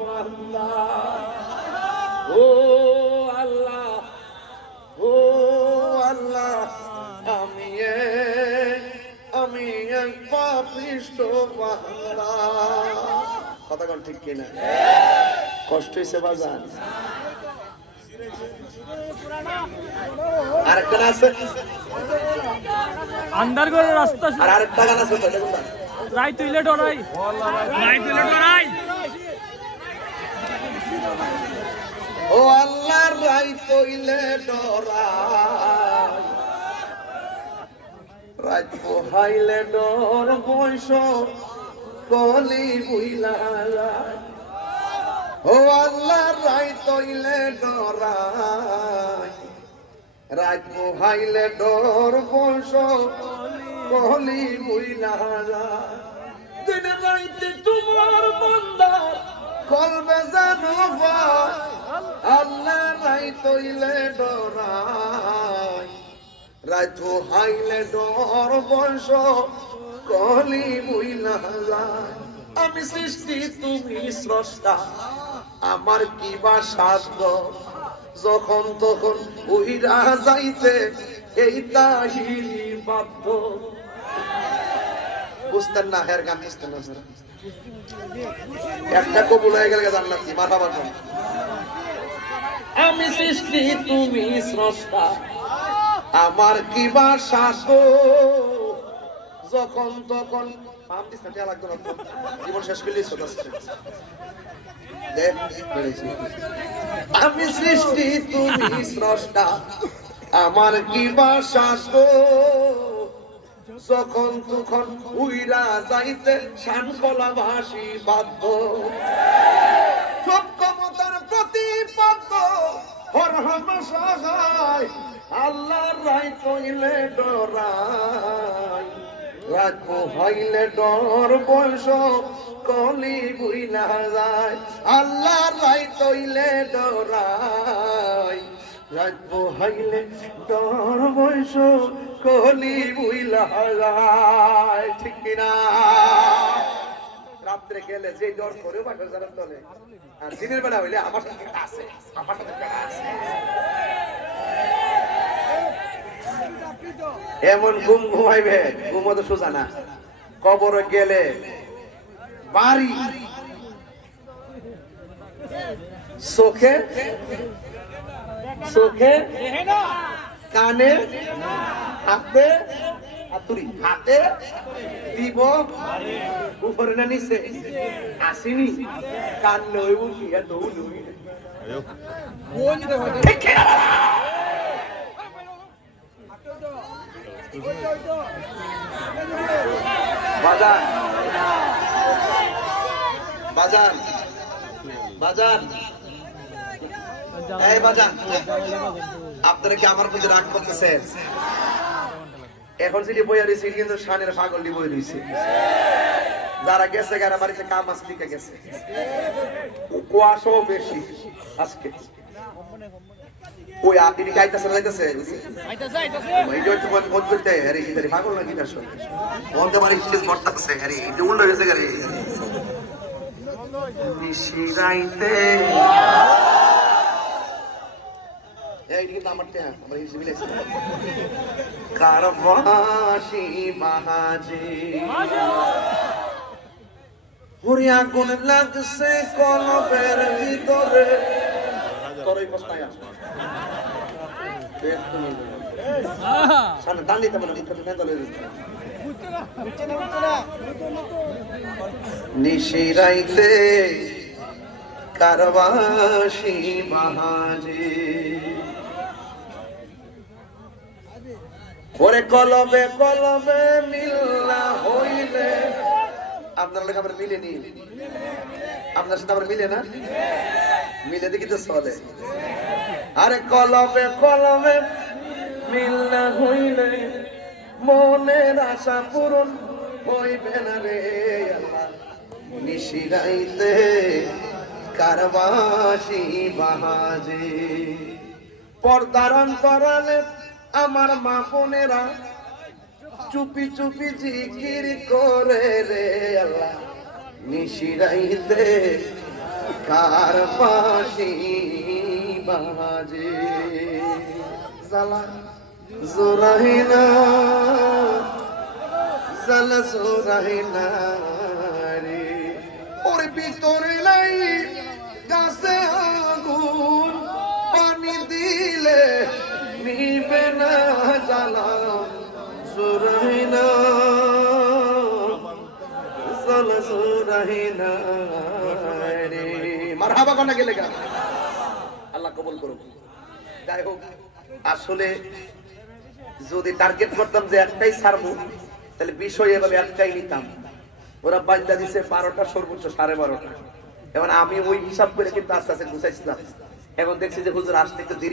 বান্দা ও আল্লাহ ও আল্লাহ আমি এক পাপিষ্ঠ বান্দা কথা কোন ঠিক কিনা কষ্ট হইছে বাজান আরেকটা আছে আন্ডারগ্রাউন্ড রাস্তা আর আরেকটা গান আছে তো দেখুন রাই তুইলে ডরাই ও আল্লাহ রাই তুইলে ডরাই রাত পোহাইলে ডর বৈশ কলি বুইলা ও আল্লাহ রাই তুইলে ডরাই রাত পোহাইলে ডর বৈশ কলি বুইলা দিন রাইতে তোমার বান্দা কলবে জানো ভাই আল্লাহ রাই তুইলে ডরাই রাত পোহাইলে ডর বৈশ কলি বুইলা আমি সৃষ্টি তুমি স্রষ্টা আমার কি বা সাধ্য যখন তখন উইরা যাইতে এই তাহিরি বাধ্য বুঝতেন না হের গান বুঝতেন না একটা কবুল হয়ে গেলে জান্নাত কি মারহাবা আমি সৃষ্টি তুমি স্রষ্টা আমার কি বা সাধ্য যখন তখন জীবন শেষ করলে আমি সৃষ্টি তুমি স্রষ্টা আমার কি বাসা যখন তখন উইরা যাইতে শানকলা ভাসি বাধ্য সব ক্ষমতার প্রতিপাদ্য হরহামেশায় আল্লাহর রায় কইলে ডরাই রাত পোহাইলে ডর বৈশ কলি বুইলা যায় আল্লাহর রায় কইলে ডরাই রাত পোহাইলে ডর বৈশ কলি বুইলা যায় ঠিক কিনা রাত্রে গেলে যে ডর করে বাসা যারা চলে আর দিনের বেলা হইলে আমার সাথে আছে আমার সাথে আছে এমন ঘুম ঘুমাইবে ঘুম তো সোজা না কবরে গেলে বাড়ি চোখে চোখে কানে হাতে হাতুড়ি হাতে দিব উপরে না নিচে আসিনি কান লইব কি আর দৌ লই বাজার বাজার বাজার এই বাজার আপনারা কি আমার প্রতি রাগ করতেছেন এখন যদি বইয়া রয়েছে কিন্তু শানের পাগলটি বই রয়েছে যারা গেছে গারা বাড়িতে কাম আস লিখে গেছে কুয়াশাও বেশি আজকে ওই আপনি গাইতেছে যাইতেছে এইটা তো মন করতে আরে ইদারে পাগল না কি আসলে বলতে পারি কি করতেছে আরে এটা উল্টো হয়েছে গারে নিশিরাইতে এই দিকে আমারটা আমরা হিসেবে লিখছি কারবাশি বাহাজি হরি আগুন লাগছে কলবের ভিতরে তোরই বস্তায় আসবে সামনে দান দিতে মানে মুখটা মেন্দলে নিশিরাইতে কারবাশি বাহাজি ওরে কলবে কলবে মিল্লা হইলে আপনার লোক আবার মিলে নি আপনার সাথে আবার মিলে না মিলে দেখি তো চলে আরে কলবে কলবে মিল্লা হইলে মনের আশা পূরণ হইবে না রে আল্লাহ নিশিরাইতে কারবাশি বাহাজি পর্দার অন্তরালে আমার মা বোনেরা চুপি চুপি জিকির করে রে আল্লাহ নিশিরাইতে কার পাশি বাজে জালা জোরাহিনা জালা জোরাহিনা রে ওরে ভিতরে নাই গাছে আগুন পানি দিলে নিবে না জালা জোরাহিনা জালা জোরাহিনা রে মারহাবা কোনা গেলে গা আল্লাহ কবুল করুক। যাই হোক আসলে যদি টার্গেট করতাম যে একটাই ছাড়বো তাহলে বিষয় এভাবে একটাই নিতাম। ওরা বাজদা দিছে 12টা সর্বোচ্চ 12:30। এবার আমি ওই হিসাব করে কিন্তু আস্তে আস্তে গুছাইছিলাম। এখন দেখছি যে হুজুর আসতে একটু দেরি